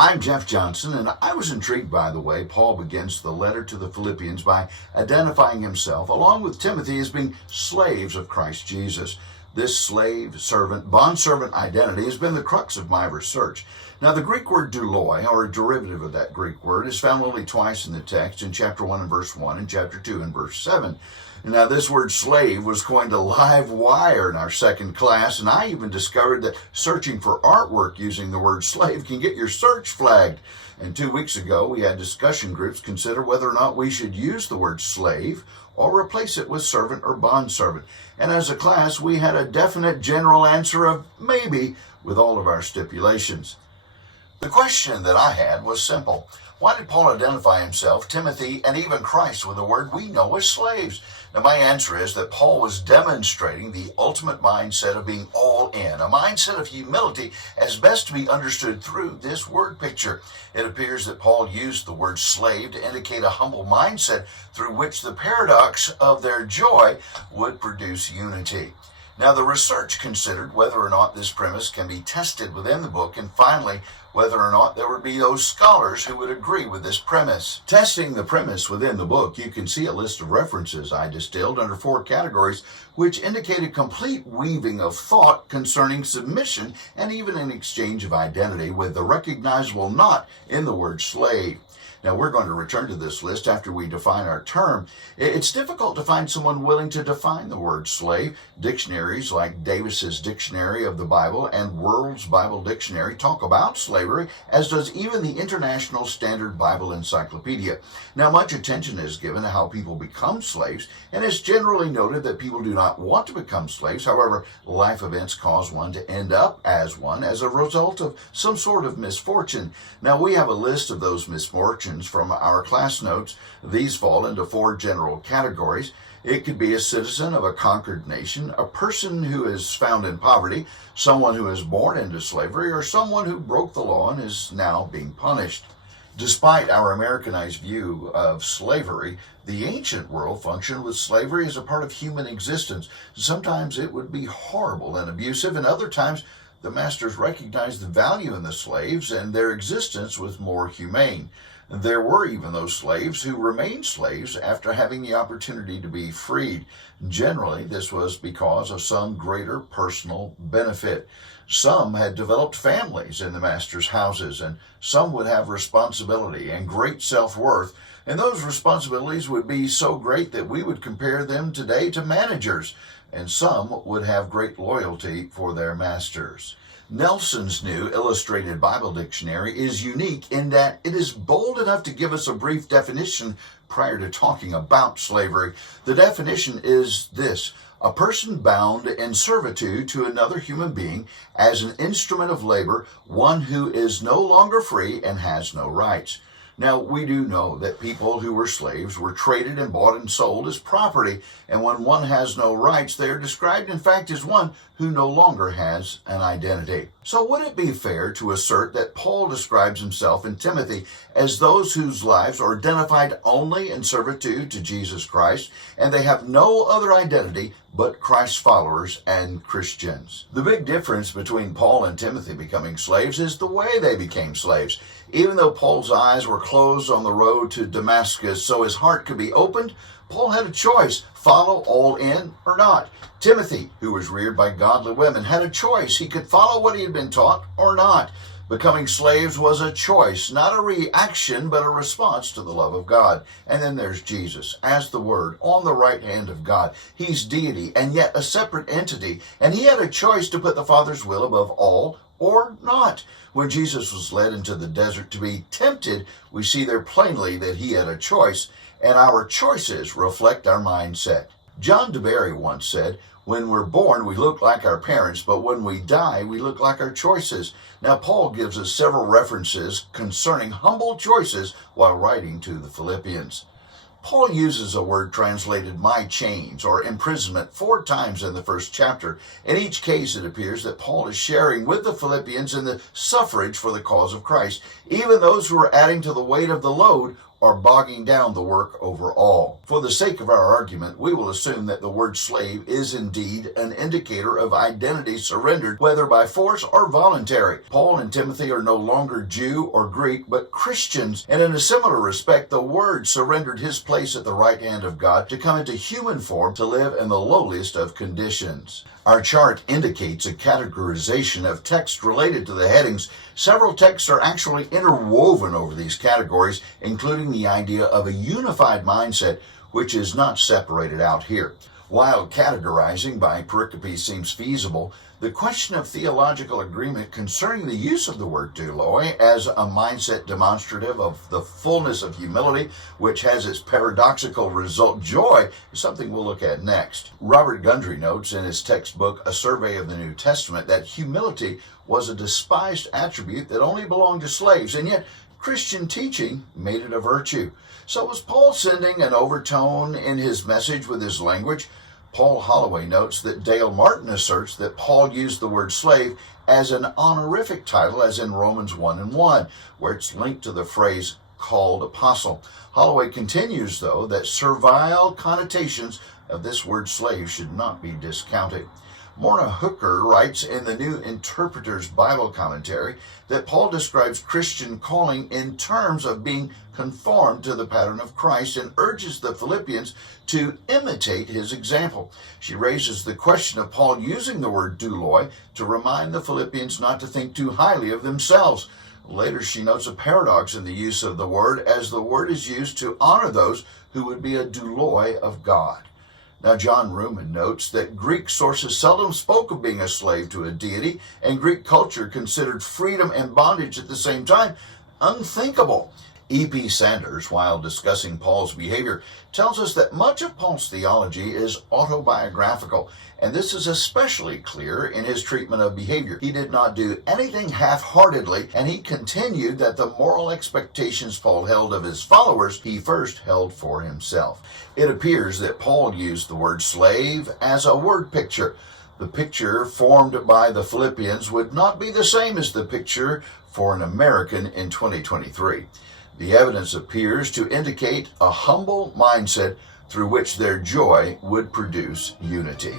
I'm Jeff Johnson, and I was intrigued by the way Paul begins the letter to the Philippians by identifying himself, along with Timothy, as being slaves of Christ Jesus. This slave, servant, bondservant identity has been the crux of my research. Now, the Greek word douloi, or a derivative of that Greek word, is found only twice in the text, in chapter 1 and verse 1, and chapter 2 and verse 7. Now, this word slave was coined to live wire in our second class, and I even discovered that searching for artwork using the word slave can get your search flagged. And 2 weeks ago, we had discussion groups consider whether or not we should use the word slave or replace it with servant or bondservant. And as a class, we had a definite general answer of maybe, with all of our stipulations. The question that I had was simple. Why did Paul identify himself, Timothy, and even Christ with a word we know as slaves? Now, my answer is that Paul was demonstrating the ultimate mindset of being all in, a mindset of humility as best to be understood through this word picture. It appears that Paul used the word slave to indicate a humble mindset through which the paradox of their joy would produce unity. Now, the research considered whether or not this premise can be tested within the book, and finally, whether or not there would be those scholars who would agree with this premise. Testing the premise within the book, you can see a list of references I distilled under 4 categories, which indicate a complete weaving of thought concerning submission and even an exchange of identity, with the recognizable knot in the word slave. Now, we're going to return to this list after we define our term. It's difficult to find someone willing to define the word slave. Dictionaries like Davis's Dictionary of the Bible and World's Bible Dictionary talk about slavery, as does even the International Standard Bible Encyclopedia. Now, much attention is given to how people become slaves, and it's generally noted that people do not want to become slaves. However, life events cause one to end up as one as a result of some sort of misfortune. Now, we have a list of those misfortunes from our class notes. These fall into 4 general categories. It could be a citizen of a conquered nation, a person who is found in poverty, someone who is born into slavery, or someone who broke the law and is now being punished. Despite our Americanized view of slavery, the ancient world functioned with slavery as a part of human existence. Sometimes it would be horrible and abusive, and other times the masters recognized the value in the slaves and their existence was more humane. There were even those slaves who remained slaves after having the opportunity to be freed. Generally, this was because of some greater personal benefit. Some had developed families in the master's houses, and some would have responsibility and great self-worth, and those responsibilities would be so great that we would compare them today to managers, and some would have great loyalty for their masters. Nelson's New Illustrated Bible Dictionary is unique in that it is bold enough to give us a brief definition prior to talking about slavery. The definition is this: a person bound in servitude to another human being as an instrument of labor, one who is no longer free and has no rights. Now, we do know that people who were slaves were traded and bought and sold as property, and when one has no rights, they are described, in fact, as one who no longer has an identity. So would it be fair to assert that Paul describes himself and Timothy as those whose lives are identified only in servitude to Jesus Christ, and they have no other identity but Christ's followers and Christians? The big difference between Paul and Timothy becoming slaves is the way they became slaves. Even though Paul's eyes were closed on the road to Damascus so his heart could be opened, Paul had a choice: follow all in or not. Timothy, who was reared by godly women, had a choice. He could follow what he had been taught or not. Becoming slaves was a choice, not a reaction, but a response to the love of God. And then there's Jesus, as the Word, on the right hand of God. He's deity and yet a separate entity, and he had a choice to put the Father's will above all or not. When Jesus was led into the desert to be tempted, we see there plainly that he had a choice, and our choices reflect our mindset. John DeBerry once said, "When we're born, we look like our parents, but when we die, we look like our choices." Now, Paul gives us several references concerning humble choices while writing to the Philippians. Paul uses a word translated "my chains" or imprisonment 4 times in the first chapter. In each case, it appears that Paul is sharing with the Philippians in the suffrage for the cause of Christ, even those who are adding to the weight of the load or bogging down the work overall. For the sake of our argument, we will assume that the word slave is indeed an indicator of identity surrendered, whether by force or voluntary. Paul and Timothy are no longer Jew or Greek, but Christians, and in a similar respect, the Word surrendered his place at the right hand of God to come into human form to live in the lowliest of conditions. Our chart indicates a categorization of text related to the headings. Several texts are actually interwoven over these categories, including the idea of a unified mindset, which is not separated out here. While categorizing by pericope seems feasible, the question of theological agreement concerning the use of the word douloi as a mindset demonstrative of the fullness of humility, which has its paradoxical result joy, is something we'll look at next. Robert Gundry notes in his textbook, A Survey of the New Testament, that humility was a despised attribute that only belonged to slaves, and yet Christian teaching made it a virtue. So was Paul sending an overtone in his message with his language? Paul Holloway notes that Dale Martin asserts that Paul used the word slave as an honorific title, as in Romans 1:1, where it's linked to the phrase called apostle. Holloway continues, though, that servile connotations of this word slave should not be discounted. Morna Hooker writes in the New Interpreter's Bible Commentary that Paul describes Christian calling in terms of being conformed to the pattern of Christ and urges the Philippians to imitate his example. She raises the question of Paul using the word douloi to remind the Philippians not to think too highly of themselves. Later, she notes a paradox in the use of the word, as the word is used to honor those who would be a douloi of God. Now, John Ruhlman notes that Greek sources seldom spoke of being a slave to a deity, and Greek culture considered freedom and bondage at the same time unthinkable. E.P. Sanders, while discussing Paul's behavior, tells us that much of Paul's theology is autobiographical, and this is especially clear in his treatment of behavior. He did not do anything half-heartedly, and he continued that the moral expectations Paul held of his followers, he first held for himself. It appears that Paul used the word slave as a word picture. The picture formed by the Philippians would not be the same as the picture for an American in 2023. The evidence appears to indicate a humble mindset through which their joy would produce unity.